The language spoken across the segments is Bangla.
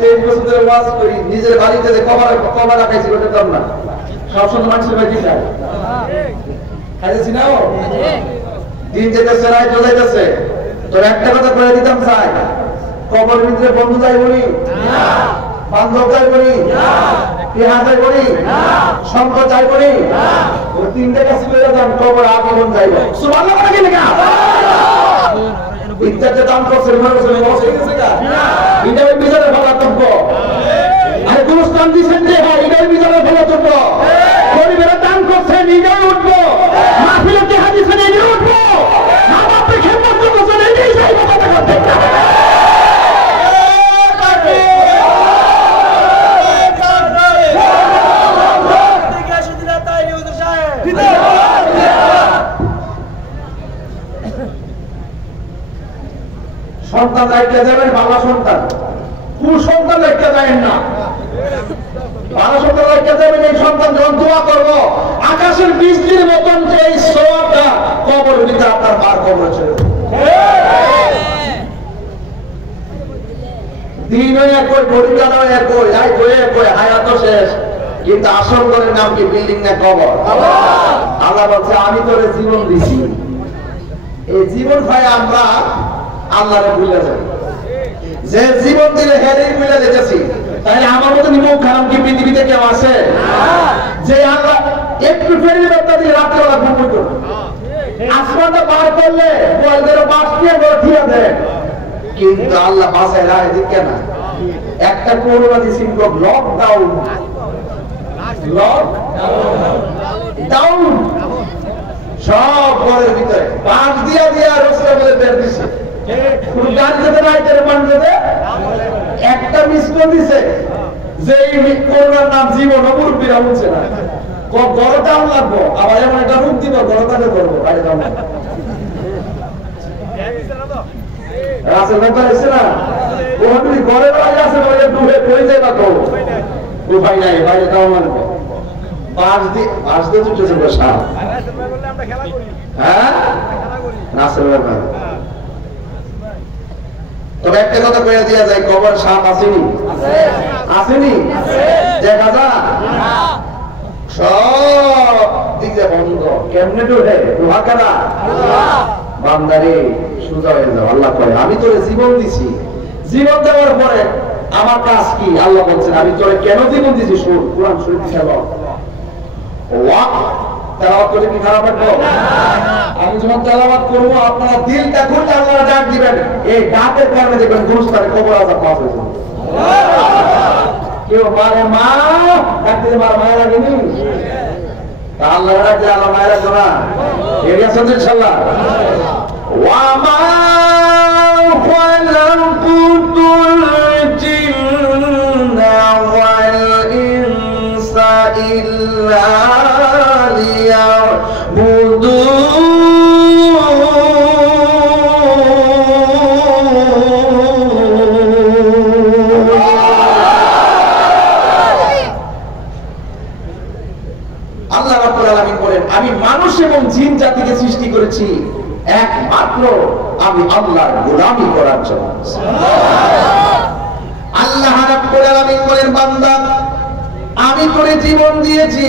23 বছর ধরে ওয়াজ করি, নিজের বাড়িতে যে কবর রাখাইছি ওটা তো না। সবসময় মানুষের বাড়ি যায়। খাইছি নাও? দিন যেতেছে, রাত যাইতেছে। তোর একটা কথা বলে দিতাম চাই, কবরের ভিতরে বন্ধু যাই বলি না, বান্ধব যাই বলি না, পেহা যাই বলি না, সম্পদ যাই বলি না, ওই তিনটে কাছে বেড়ে যান, কবর আগমন যাইব। সুবহানাল্লাহ বলে কি লেখা? ইজ্জতের দাম করছে, এটা ওই বিচারের ফলাতব্য। আর গুরুস্থান দিচ্ছেন যে হ্যাঁ এটাই বিচারের ফলাতব্য। পরিবারের দান করছে, নিজেই উঠবো, মাহফিলে কে হাদিসে নিজে উঠবো, মা বাপকে খেদমত করতেছে, নিজেই যাইব কথা করতে। সন্তান দায়িত্ব যাবেন, ভালো সন্তান, কুসন্তান দায়িত্ব যাবেন না। ভালো সন্তান দায়িত্ব যাবেন, এই সন্তান যখন দোয়া করবো আকাশের বৃষ্টির মতন এই সওয়াবটা কবরের ভিতরে আপনার মার কবরে ছিল। দিন একই, পরিকাঠামো একই, আয় বই একই, হায়াত শেষ, কিন্তু আসল ঘরের নাম কি? বিল্ডিং না কবর? আল্লাহ বলছে আমি তোরে জীবন দিছি, এই জীবন ভাই আমরা আল্লাহরে ভুলে যাই। যে জীবন দিলে হেরেই ভুলে যেতেছি, তাহলে আমার মতো নিমক খারাপ কি পৃথিবীতে কেউ আছে? যে আল্লাহ একটু ফেরি বার্তা দিয়ে রাত্রেবেলা ঘুম করতো, আসমানটা পার করলে বলদের বাস দিয়ে ঠিক দেয়, কিন্তু আল্লাহ বাসায় রায় দিকে না। একটা করোনা দিয়েছিল লকডাউন, লকডাউন সব ঘরের ভিতরে বাস দিয়া দিয়া রসটা বলে বের দিছে। একটা মিস করে দিছে যে করোনার নাম জীবন, মুরব্বীরা বলছে না গড়টাও লাগবো, আবার এমন একটা রূপ দিব গড়টাকে করবো বাইরে যাবো। রাসেল ব্যাপার এসে না ওখানে ঘরের বাইরে আছে, ডুবে পড়ে যায় বা করবো উপায় নাই, বাইরে যাওয়া লাগবে। বাস দিয়ে ছুটেছে বসা। হ্যাঁ রাসেল ব্যাপার। তবে একটা কথা কয়ে দেওয়া যায়, কবর সাপ আসেনি? আসেনি? দেখা যা সব দিকে বন্ধ, কেমনে ডুবে লোহাকারা বান্দারে সোজা হয়ে যাও। আল্লাহ কয় আমি তোরে জীবন দিছি, জীবন দেওয়ার পরে আমার কাজ কি? আল্লাহ বলছেন আমি তোরে কেন জীবন দিছি শোন, কোরআন শরীফ খেলো তেলাওয়াত করে কি খারাপ লাগবে? আমি যখন তেলাওয়াত করবো আপনারা দিলটা খুলে আল্লাহর ডাক দিবেন, এই ডাকের কারণে দেখবেন গুরুস্থানে কবর আযাব মাফ হয়েছে। কেউ মারে মা ডাক দিলে মার মায়া লাগেনি? তা আল্লাহর ডাক দিলে আল্লাহ মায়া লাগবে না? এরিয়া শুনছেন ইনশাআল্লাহ। ওয়া মা খালাকুতুল জিন্না ওয়াল ইনসা ইল্লা আমি মানুষ এবং জিন জাতিকে সৃষ্টি করেছি একমাত্র আমি আল্লাহর গোলামি করার জন্য। আল্লাহ রাব্বুল আলামিন বলেন বান্দা আমি তোরে জীবন দিয়েছি,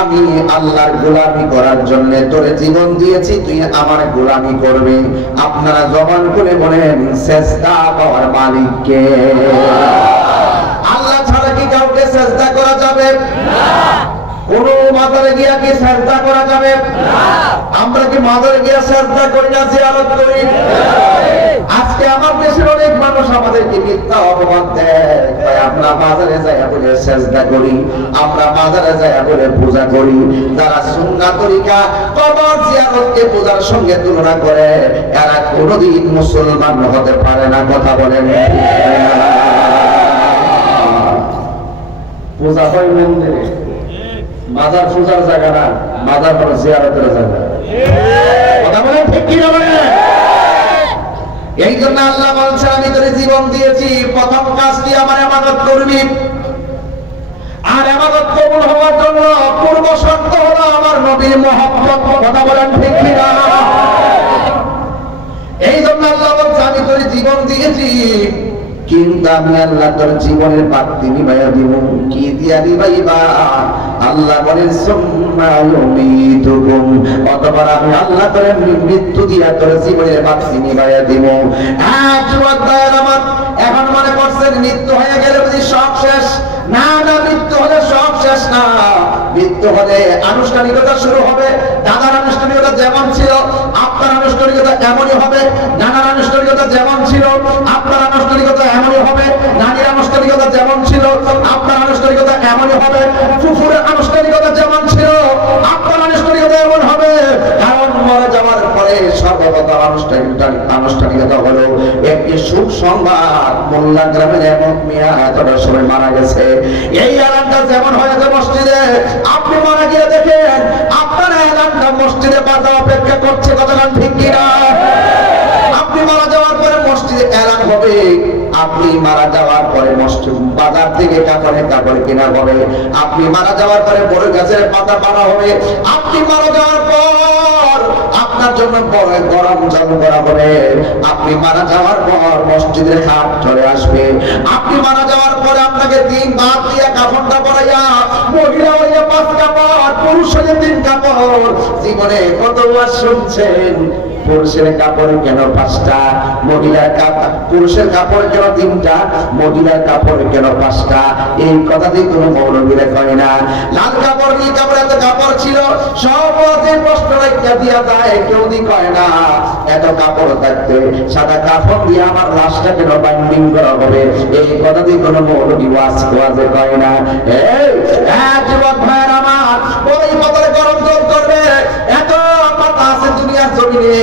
আমি আল্লাহর গোলামি করার জন্য তোরে জীবন দিয়েছি, তুই আমার গোলামি করবি। আপনারা জবান করে বলেন সিজদা পাওয়ার মালিক কে? আল্লাহ ছাড়া কি কাউকে সিজদা করা যাবে না? কোন মাজারে গিয়া কি সিজদা করা যাবে না? আমরা কি মাজারে গিয়া সিজদা করি না, জিয়ারত করি? আজকে আমার দেশের অনেক মানুষ আমাদেরকে মিথ্যা অপবাদ দেয়, তাই আমরা মাজারে যাইয়া বলে সিজদা করি, আমরা মাজারে যাইয়া বলে পূজা করি। যারা সুন্নাত তরিকা কবর জিয়ারতকে পূজার সঙ্গে তুলনা করে এরা কোনোদিন মুসলমান হতে পারে না। কথা বলেন পূজা হয় মন্দিরে, মাজার পূজার জায়গা না, মাজার হলো জিয়ারতের জায়গা। কথা বলেন ঠিক কি না? এই জন্য আল্লাহ বলছে আমি তোরে জীবন দিয়েছি, প্রথম কাজটি আমার ইবাদত করবি। আর ইবাদত কবুল হওয়ার জন্য পূর্ব শর্ত হলো আমার নবীর মহব্বত। কথা বলেন ঠিক কি না? এই জন্য আল্লাহ বলছে আমি তোরে জীবন দিয়েছি, কিন্তু আমি আল্লাহ তোর জীবনের বাতি নিবাইয়া দিব। কি দিয়া নিবাইবা? আল্লাহ বলেন সুম্মা ইউমীতুকুম, অতঃপর আমি আল্লাহ তোর মৃত্যু দিয়া তোর জীবনের বাতি নিবাইয়া দিব। যুবক ভাইয়ের আমার, এখন মনে করছেন মৃত্যু হয়ে গেলে বুঝি সব শেষ? না না, মৃত্যু হলে সব শেষ না। মৃত্যু হলে আনুষ্ঠানিকতা শুরু হবে। দাদার আনুষ্ঠানিকতা যেমন ছিল আপনার আনুষ্ঠানিকতা এমনই হবে, নানার আনুষ্ঠানিকতা যেমন ছিল আপনার আনুষ্ঠানিকতা এমনই হবে, নানির আনুষ্ঠানিকতা যেমন ছিল আপনার আনুষ্ঠানিকতা এমনই হবে, ফুফুরের আনুষ্ঠানিকতা যেমন ছিল আপনার আনুষ্ঠানিকতা এমন হবে। কারণ মরে যাওয়ার পরে সর্বপ্রথম আনুষ্ঠানিকতা হলো একটি সুখ সংবাদ, মোল্লা গ্রামের এমন মিয়া এতটা সময় মারা গেছে। এই এলানটা যেমন হয়েছে মসজিদে, আপনি মারা গিয়ে দেখেন আপনার এলানটা মসজিদে বাধা অপেক্ষা করছে। কতক্ষণ ঠিক কিনা? আপনি মারা যাওয়ার পরে মসজিদে এলান হবে, আপনি মারা যাওয়ার পরে মসজিদ বাজার থেকে কাপড় কেনা হবে, আপনি মারা যাওয়ার পরে বড় গাছের পাতা পাড়া হবে, আপনি মারা যাওয়ার পর আপনার জন্য বড় গরম জল করা হবে, আপনি মারা যাওয়ার পর মসজিদের হাট চলে আসবে, আপনি মারা যাওয়ার পরে আপনাকে 3 বাদ দিয়া কাফনটা পরাইয়া, মহিলা হইয়া 5 কাপড়, পুরুষ হইয়া 3 কাপড়। জীবনে কতবার শুনছেন পুরুষের কাপড় কেন 5টা, মহিলার কাপড়, পুরুষের কাপড় কেন 3টা, মহিলার কাপড় কেন 5টা? এই কথা দিয়ে কোনো মৌলবীরা কয় না। লাল কাপড় নীল কাপড় এত কাপড় ছিল, সব প্রশ্ন রেখা দিয়া যায়, কেউ দি কয় না এত কাপড় থাকতে সাদা কাপড় দিয়ে আমার লাশটা কেন বাইন্ডিং করা হবে? এই কথা দিয়ে কোনো মৌলবী ওয়াজে কয় না। এই যুবক ভাইয়ের আমার, ওই পাতারে গরম জল করবে, এত পাতা আছে দুনিয়ার জমিনে,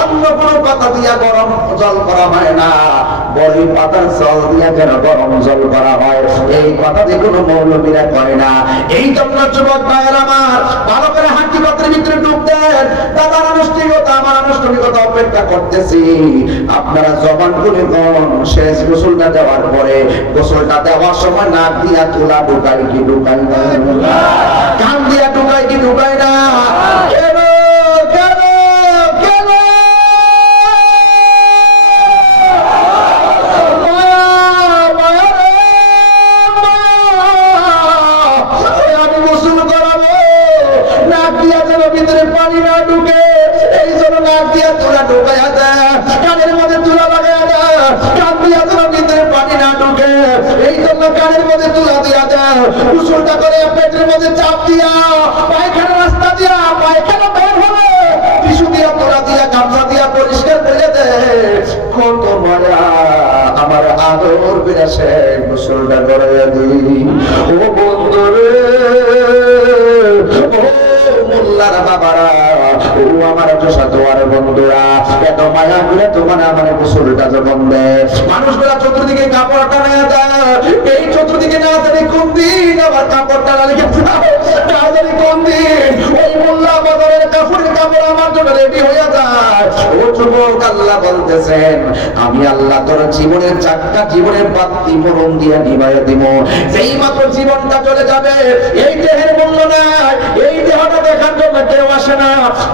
অন্য কোনো পাতা দিয়া গরম জল করা হয় না, বড়ি পাতার জল দিয়া যেন গরম জল করা হয়। এই কথা যে কোনো মৌলবীরা করে না। এই জন্য যুবক ভাইয়ের আমার, ভালো করে হাঁটি পাত্রের ভিতরে ডুব দেন। দাদার আনুষ্ঠানিকতা আমার আনুষ্ঠানিকতা অপেক্ষা করতেছি। আপনারা জবান খুলে গন, শেষ গোসলটা দেওয়ার পরে, গোসলটা দেওয়ার সময় নাক দিয়া তুলা ঢুকাই কি ঢুকাই না, কান দিয়া ঢুকাই কি ঢুকাই না? উসুলটা করে পেটের মধ্যে চাপ দিয়া, পায়খানা রাস্তা দিয়া পায়খানা বের হবে, টিস্যু দিয়া তোলা দিয়া গামছা দিয়া পরিষ্কার করে দে। কত মজা আমার আদর বিরাসে গোসলটা করে দিই। ও বন্ধুরে, ও মোল্লার বাবারা, ও আমার সাথোয়ার বন্ধুরা, এত মায়া করে তোমার আমার গোসলটা যখন দেয়, মানুষগুলা চতুর্দিকে কাপড় টানা দেয়, এই চতুর্দিকে না জানি কোন দিন আবার কাপড় টানা লেগেছে, না জানি কোন দিন ওই মোল্লা বাজারের কাপড়ের কাপড় আমার জন্য রেডি হয়ে যায়। ও যুবক, আল্লাহ বলতেছেন আমি আল্লাহ তোর জীবনের 4টা জীবনের বাতি মরণ দিয়ে নিভাইয়া দিব। যেই মাত্র জীবনটা চলে যাবে, এই দেহের মূল্য নাই, এই দেহটা দেখার জন্য কেউ আসে না।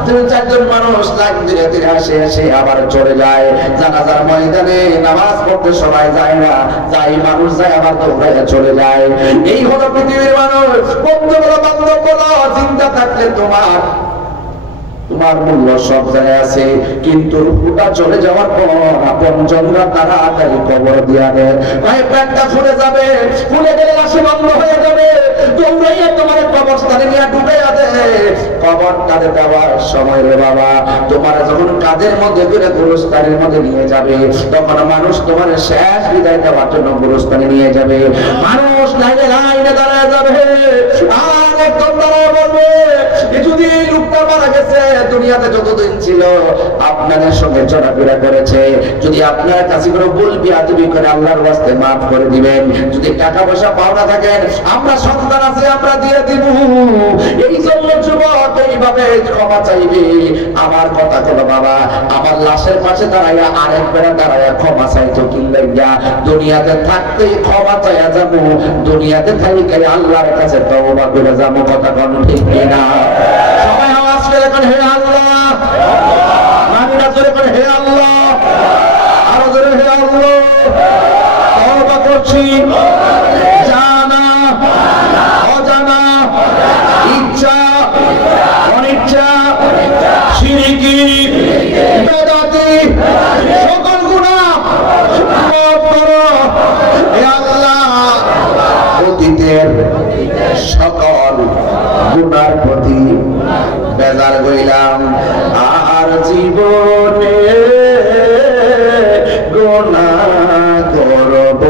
2-4 মানুষ লাইন ধীরে ধীরে আসে, এসে আবার চলে যায়। জানাজার ময়দানে নামাজ পড়তে সবাই যায় না, যাই মানুষ যায় আবার দৌড়াইয়া চলে যায়। এই হলো পৃথিবীর মানুষ। বন্ধু বলো, বান্ধব বলো, চিন্তা থাকলে তোমার মূল্য সব জায়গায় আছে, কিন্তু রূপটা চলে যাওয়ার পর আপনজনরা তাড়াতাড়ি কবর দিয়া দেয়। ভাই পেটটা ফুলে যাবে, ফুলে গেলে লাশে বন্ধ হয়ে যাবে, দৌড়াইয়া তোমার কবরস্থানে নিয়ে ডুবাইয়া দেয়। কবরটাতে দেওয়ার সময় রে বাবা, তোমার যখন কাঁধের মধ্যে করে গুরুস্থানের মধ্যে নিয়ে যাবে, তখন মানুষ তোমার শেষ বিদায় দেওয়ার জন্য গুরুস্থানে নিয়ে যাবে। মানুষ লাইনে লাইনে দাঁড়ায় যাবে, আর একদম দাঁড়ায় বলবে যদি এই লোকটা মারা গেছে, দুনিয়াতে যতদিন ছিল আপনাদের সঙ্গে চলাফেরা করেছে, যদি আপনার কাছে কোনো ভুল বিয়াদবি করে আল্লাহর ওয়াস্তে মাফ করে দিবেন। যদি টাকা পয়সা পাওনা থাকেন, আমরা সন্তান আছে আমরা দিয়ে দিব। এই জন্য যুবক এইভাবে ক্ষমা চাইবে। আমার কথা হলো বাবা, আমার লাশের পাশে দাঁড়াইয়া আরেকবার দাঁড়াইয়া ক্ষমা চাইতো কি লাগিয়া? দুনিয়াতে থাকতেই ক্ষমা চাইয়া যাবো, দুনিয়াতে থাকি আল্লাহর কাছে তওবা করে যাবো। কথা কোন ঠিক কিনা? সবাই আওয়াজ করে এখন হে আল্লাহ, মানিনা জোরে করে হে আল্লাহ, আরো জোরে হে আল্লাহ। গুনার প্রতি বেজার গইলাম আর জীবনে গুনাহ করব